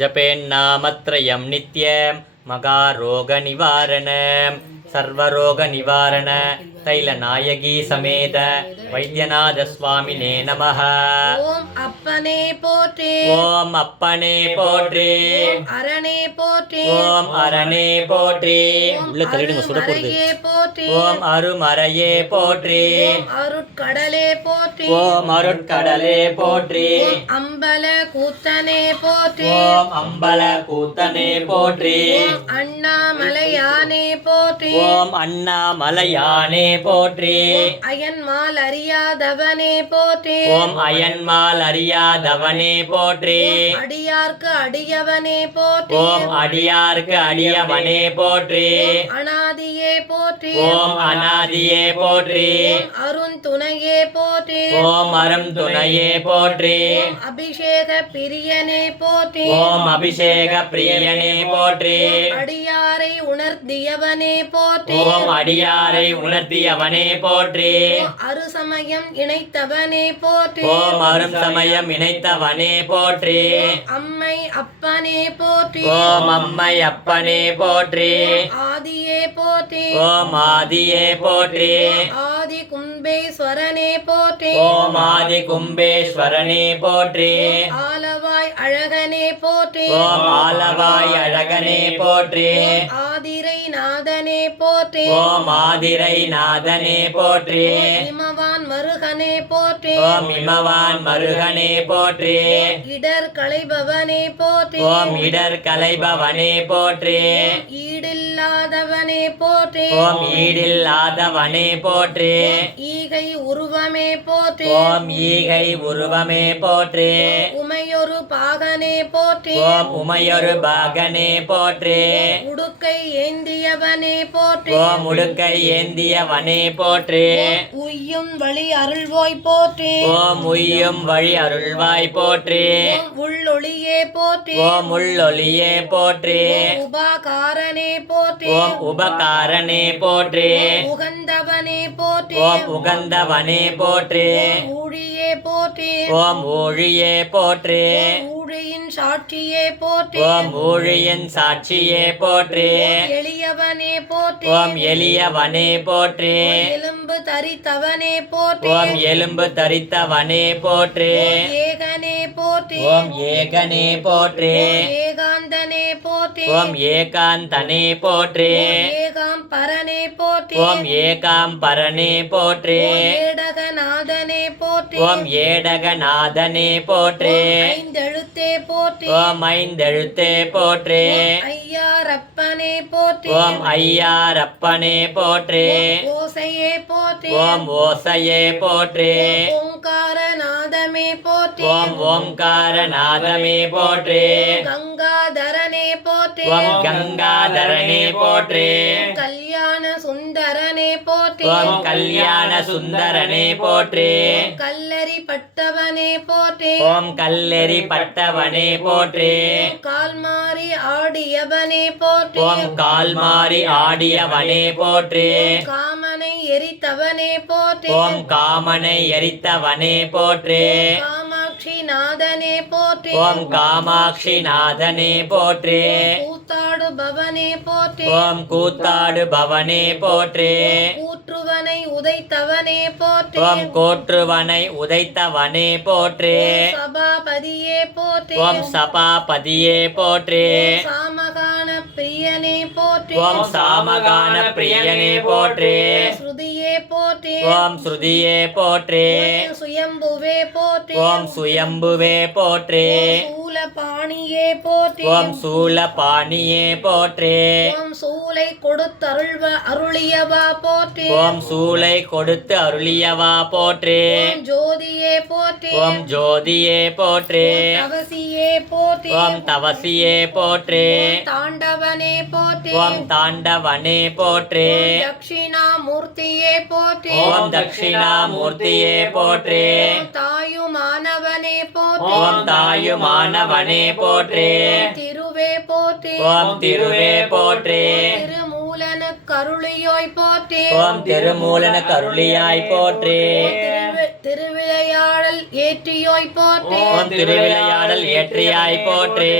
जपेन्नामत्रयं नित्यं मगारोगनिवारण सर्वरोगनिवारण तैलनायकी समेत वैद्यनाथ स्वामिने नमः। ओम अपने पोटे ओम अपने पोटे ओम अरणे पोटे ओम अरणे पोटे ओम अरुमறையே पोटे ओम अरुमறையே पोटे ओम अरुட்கடலே पोटे ओम अरुட்கடலே पोटे ओम अம்பல கூத்தனே पोटे ओम अம்பல கூத்தனே पोटे ओम அண்ணாமலையானே पोटे ओम அண்ணாமலையானே போற்றி ओम அயன்மால் அறியாதவனே पोटे ओम அயன்மால் அறியாதவனே போற்றி ओम அடியார்க்கு அடியவனே पोटे ओम அடியார்க்கு அடியவனே போற்றி ओम அநாதியே पोटे ओम அநாதியே போற்றி ओम அருந்துணையே पोटे ओम அரும் துணையே போற்றி ओम அபிஷேக பிரியனே पोटे ओम அபிஷேக பிரியனே போற்றி அடியாரை உணர்த்தியவனே போற்றி ओम அடியாரை உணர்த்தியவனே போற்றி ஓம் அருசமயம் இணைத்தவனே போற்றி ओम அரும் சமயம் இணைத்தவனே போற்றி ஓம் அம்மை அப்பனே போற்றி ओम அம்மை அப்பனே போற்றி ஆதியே போற்றி ओम ஆதியே போற்றி ஆதி கும்பேஸ்வரனே போற்றி ओम ஆதி கும்பேஸ்வரனே போற்றி ஆலவாய் அழகனே போற்றி ओम ஆலவாய் அழகனே போற்றி ஆதிரை நாதனே போற்றி ओम ஆதிரை நாதனே போற்றி இமவான் மருகனே போற்றி ओम இமவான் மருகனே போற்றி இடர் களைபவனே போற்றி ओम இடர் கலைபவனே போற்றி ஈடில்லாதவனே போற்றி ओम ஈடில்லாதவனே போற்றி ஈகை உருவமே போற்றி ओम ஈகை உருவமே போற்றி உமையொரு பாகனே போற்றி ओम உமையொரு பாகனே போற்றி உடுக்கை ஏந்தியவனே போற்றி ओम உடுக்கை ஏந்தியவனே போற்றி உய்யும் வழி அருள்வோய் போற்றி ओम உய்யும் வழி அருள்வாய் போற்றி ஓம் உள்ளொளியே போற்றி ओम உள்ளொளியே போற்றி ஓம் உபாகாரனே போற்றி ओम உபகாரனே போற்றி உகந்தவனே போற்றி ओम உகந்தவனே போற்றி ஓம் ஊழியே போற்றி ओम ஊழியே போற்றி ஓம் ஊழியின் சாட்சியே போற்றி ओम ஊழியின் சாட்சியே போற்றி ஓம் எளியவனே போற்றி ओम எளியவனே போற்றி எலும்பு தரித்தவனே போற்றி ओम எலும்பு தரித்தவனே போற்றி ஓம் ஏகனே போற்றி ओम ஏகனே போற்றி ஓம் ஏகாந்தனே போற்றி ओम ஏகாந்தனே போற்றி ஓம் ஏகாம் பரனே போற்றி ओम ஏகாம் பரனே போற்றி ஓம் ஏடகநாதனே போற்றி ओम ஏடகநாதனே போற்றி ஓம் ஐந்தெழுத்தே போற்றி ओम ஐந்தெழுத்தே போற்றி ஓம் ஐயாரப்பனே போற்றி ओम ஐயாரப்பனே போற்றி ஓம் ஓசையே போற்றி ओम ஓசையே போற்றி ஓங்காரநாதமே போற்றி ओम ஓம்காரநாதமே போற்றி கங்காதரனே போற்றி ओम கங்காதரனே போற்றி கல்யாண சுந்தரனே போற்றி ओम கல்யாண சுந்தரனே போற்றி கல்லரி பட்டவனே போற்றி ओम கல்லெறி பட்டவனே போற்றி கால்மாறி ஆடியவனே போற்றி ओम கால்மாறி ஆடியவனே போற்றி காமனை எரித்தவனே போற்றி ओम காமனை எரித்தவனே போற்றி காமாட்சி நாதனே போற்றி ओम காமாட்சி நாதனே போற்றி கூத்தாடுபவனே போற்றி ओम கூத்தாடு பவனே போற்றி கூற்றுவனை உதைத்தவனே போற்றி ओम கோற்றுவனை உதைத்தவனே போற்றி சபாபதியே போற்றி ओम சபாபதியே போற்றி சாமகான பிரியனே போற்றி ओम சாமகான பிரியனே போற்றி ஸ்ருதியே போற்றி ओम ஸ்ருதியே போற்றி சுயம்புவே போற்றி ओम சுயம்புவே போற்றி சூலபாணியே போற்றி ओम சூலபாணியே போற்றி ஓம் சூலை கொடுத்தருள்வ அருளியவா போற்றி ஓம் சூளை கொடுத்து அருளியவா போற்றி ஓம் ஜோதியே போற்றி ஓம் ஜோதியே போற்றி தவசியே போற்றி ஓம் தவசியே போற்றி தாண்டவனே போற்றி ஓம் தாண்டவனே போற்றி தட்சிணாமூர்த்தியே போற்றி ஓம் தட்சிணாமூர்த்தியே போற்றி ஓம் தாயுமானவனே போற்றி ஓம் தாயுமானவனே போற்றி திருவே போற்றி ஓம் திருவே போற்றி திருமூலன கருளியோய் போற்றி ஓம் திருமூலன கருளியாய் போற்றி திருவிளையாடல் ஏற்றியோய் போற்றி ஓம் திருவிளையாடல் ஏற்றியாய் போற்றி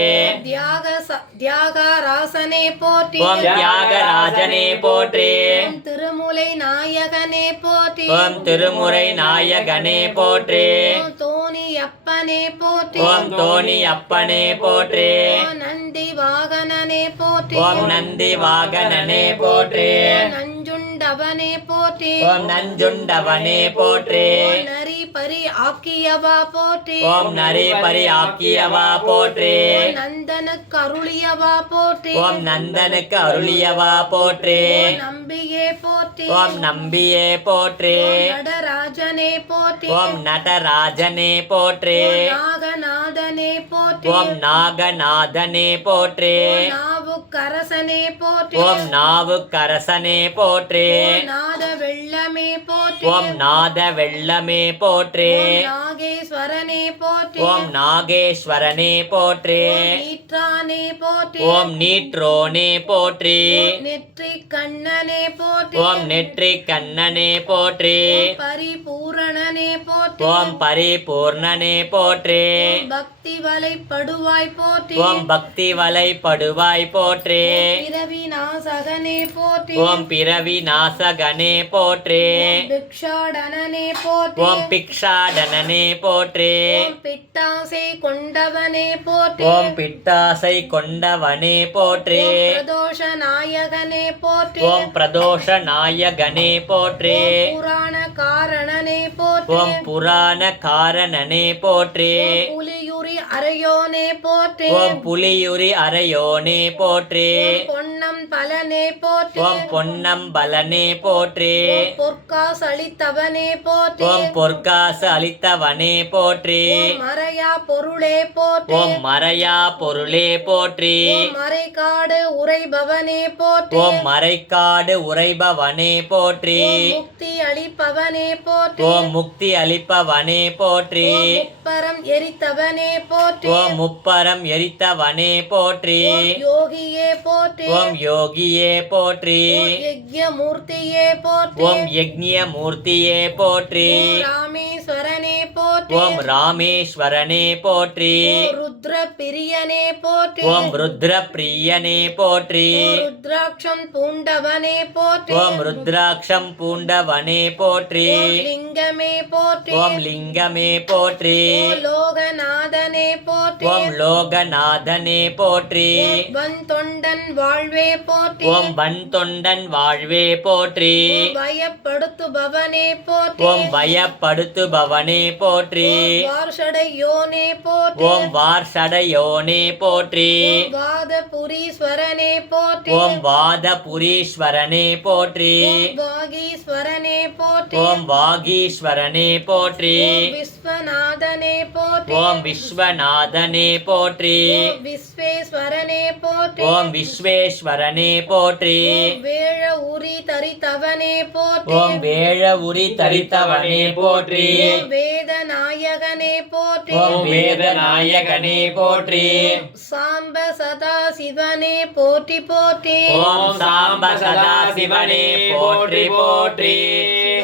தியாகராசனே போற்றி ஓம் தியாகராஜனே போற்றி ஓம் திருமுலை நாயகனே போற்றி ஓம் திருமுறை நாயகனே போற்றி ஓம் தோணி அப்பனே போற்றி ஓம் தோணி அப்பனே போற்றி ஓம் நந்தி வாகனனே போற்றி ஓம் நந்தி வாகனனே போற்றி ஓம் நஞ்சுண்டவனே போற்றி ஓம் நஞ்சுண்டவனே போற்றி ஓம் நரி பரி ஆக்கியவா போற்றி ஓம் நரி பரி ஆக்கியவா போற்றி ஓம் நந்தனுக்கு அருளியவா போற்றி ஓம் நந்தனுக்கு அருளியவா போற்றி ஓம் நம்பியே போற்றி ஓம் நம்பியே போற்றி ஓம் நடராஜனே போற்றி ஓம் நடராஜனே போற்றி ஓம் நாகநாதனே போற்றி ஓம் நாகநாதனே போற்றி ஓம் நாவுக்கரசனே போற்றி ஓம் நாவுக்கரசனே போற்றி ஓம் நாத வெள்ளமே போற்றி ஓம் நாத வெள்ளமே போற்றி ஓம் நாகேஸ்வரனே போற்றி ஓம் நாகேஸ்வரனே போற்றி ஓம் நீற்றானே போற்றி ஓம் நீட்ரோனே போற்றி நெற்றி கண்ணனே போற்றி ஓம் நெற்றி கண்ணனே போற்றி ஓம் பரிபூரணனே போற்றி ஓம் பரிபூர்ணனே போற்றி ஓம் பக்தி வலை படுவாய் போற்றி ஓம் பக்தி வலை படுவாய் போற்றி பிறவி நாசகனே போற்றி ஓம் பிறவி நாசகனே போற்றி ஓம் பிக்ஷாடனனே போற்றி ஓம் பிக்ஷாடனனே போற்றி ஓம் பிட்டாசை கொண்டவனே போற்றி ஓம் பிட்டாசை கொண்டவனே போற்றி ஓம் பிரதோஷ நாயகனே போற்றி ஓம் பிரதோஷ நாயகனே போற்றி ஓம் புராண காரணனே போற்றி ஓம் புராண காரணனே போற்றி ஓம் புலியுரி அரையோனே போற்றி ஓம் புலியுரி அரையோனே போற்றி ஓம் பொன்னம் பலனே போற்றி ஓம் பொன்னம் பலனே போற்றி ஓம் பொற்காசு அளித்தவனே போற்றி ஓம் பொற்காசு அளித்தவனே போற்றி ஓம் மறையா பொருளே போற்றி ஓம் மறையா பொருளே போற்றி ஓம் மறைகாடு உரைபவனே போற்றி ஓம் மறைக்காடு உரைபவனே போற்றி ஓம் முக்தி அளிப்பவனே போற்றி ஓம் முக்தி அளிப்பவனே போற்றி ஓம் முப்பரம் எரித்தவனே போற்றி ஓம் முப்பரம் எரித்தவனே போற்றி ஓம் யோகியே போற்றி ஓம் யோகியே போற்றி ஓம் யஜ்ஞமூர்த்தியே போற்றி ஓம் யக்ஞிய மூர்த்தியே போற்றி ஓம் ராமேஸ்வரனே போற்றி ஓம் ராமேஸ்வரனே போற்றி ஓம் ருத்ர பிரியனே போற்றி ஓம் ருத்ர பிரியனே போற்றி ஓம் ருத்ராட்சம் பூண்டவனே போற்றி ஓம் ருத்ராட்சம் பூண்டவனே போற்றி ஓம் லிங்கமே போற்றி ஓம் லிங்கமே போற்றி ஓம் லோகநாதனே போற்றி ஓம் லோகநாதனே போற்றி ஓம் வன்தொண்டன் வாழ்வே போற்றி ஓம் வன்தொண்டன் வாழ்வே போற்றி ஓம் பயப்படுத்துபவனே போற்றி ஓம் பயப்படுத்துபவனே போற்றி ஓம் வார்ஷடையோனே போற்றி ஓம் வார்ஷடயோனே போற்றி ஓம் வாதபுரீஸ்வரனே போற்றி ஓம் வாதபுரீஸ்வரனே போற்றி ஓம் வாகீஸ்வரனே போற்றி ஓம் வாகீஸ்வரனே போற்றி ஓம் விஸ்வநாதனே போற்றி ஓம் விஸ்வநாதனே போற்றி ஓம் விஸ்வேஸ்வரனே போற்றி ஓம் விஸ்வேஸ்வரனே போற்றி ஓம் வேழ உரி தரித்தவனே போற்றி ஓம் வேழ உரி தரித்தவனே போற்றி ஓம் வேத நாயகனே போற்றி ஓம் வேதநாயகனே போற்றி சாம்ப சதா சிவனே போற்றி போற்றி ஓம் சாம்ப சதா சிவனே போற்றி போற்றி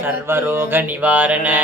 சர்வரோக நிவாரண